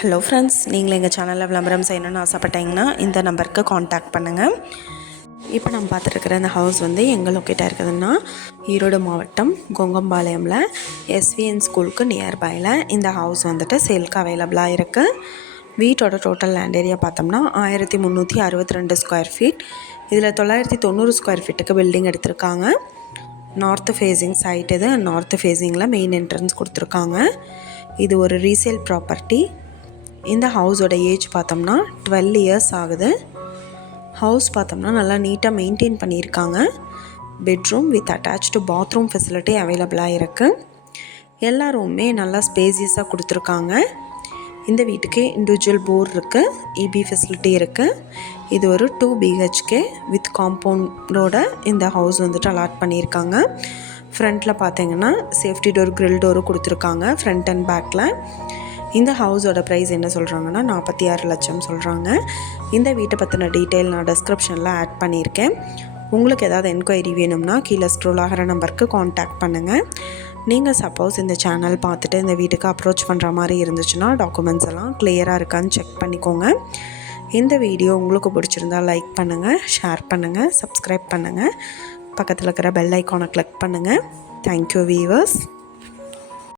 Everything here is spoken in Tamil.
ஹலோ ஃப்ரெண்ட்ஸ், நீங்களும் எங்கள் சேனலில் விளம்பரம் செய்யணும்னு ஆசைப்பட்டீங்கன்னா இந்த நம்பருக்கு காண்டாக்ட் பண்ணுங்கள். இப்போ நம்ம பார்த்துட்டுருக்கிற இந்த ஹவுஸ் வந்து எங்கே லொக்கேட்டாக இருக்குதுன்னா ஈரோடு மாவட்டம் கொங்கம்பாளையமில் எஸ்விஎன் ஸ்கூலுக்கு நியர்பையில் இந்த ஹவுஸ் வந்துட்டு சேலுக்கு அவைலபிளாக இருக்குது. வீட்டோட டோட்டல் லேண்ட் ஏரியா பார்த்தோம்னா 1362 ஸ்கொயர் ஃபீட். இதில் 990 ஸ்கொயர் ஃபீட்டுக்கு பில்டிங் எடுத்திருக்காங்க. நார்த்து ஃபேஸிங் சைட் இது. நார்த்து ஃபேஸிங்கில் மெயின் என்ட்ரன்ஸ் கொடுத்துருக்காங்க. இது ஒரு ரீசேல் ப்ராப்பர்ட்டி. இந்த ஹவுஸோட ஏஜ் பார்த்தோம்னா 12 இயர்ஸ் ஆகுது. ஹவுஸ் பார்த்தோம்னா நல்லா நீட்டாக மெயின்டைன் பண்ணியிருக்காங்க. Bedroom with attached bathroom facility அவைலபிளாக இருக்குது. எல்லா ரூமுமே நல்லா ஸ்பேசியஸாக கொடுத்துருக்காங்க. இந்த வீட்டுக்கு இண்டிவிஜுவல் போர் இருக்குது, இபி ஃபெசிலிட்டி இருக்குது. இது ஒரு 2 BHK வித் காம்பவுண்டோட இந்த ஹவுஸ் வந்துட்டு அலாட் பண்ணியிருக்காங்க. ஃப்ரண்ட்டில் பார்த்தீங்கன்னா சேஃப்டி டோர், கிரில் டோரும் கொடுத்துருக்காங்க ஃப்ரண்ட் அண்ட் பேக்கில். இந்த ஹவுஸோட ப்ரைஸ் என்ன சொல்கிறாங்கன்னா 46 லட்சம் சொல்கிறாங்க. இந்த வீட்டை பற்றின டீட்டெயில் நான் டிஸ்கிரிப்ஷனில் ஆட் பண்ணியிருக்கேன். உங்களுக்கு ஏதாவது என்கொயரி வேணும்னா கீழே ஸ்க்ரோல் ஆகிற நம்பருக்கு காண்டாக்ட் பண்ணுங்கள். நீங்கள் சப்போஸ் இந்த சேனல் பார்த்துட்டு இந்த வீட்டுக்கு அப்ரோச் பண்ணுற மாதிரி இருந்துச்சுன்னா டாக்குமெண்ட்ஸ் எல்லாம் கிளியராக இருக்கான்னு செக் பண்ணிக்கோங்க. இந்த வீடியோ உங்களுக்கு பிடிச்சிருந்தால் லைக் பண்ணுங்கள், ஷேர் பண்ணுங்கள், சப்ஸ்கிரைப் பண்ணுங்கள். பக்கத்தில் இருக்கிற பெல் ஐக்கானை கிளிக் பண்ணுங்கள். Thank you viewers.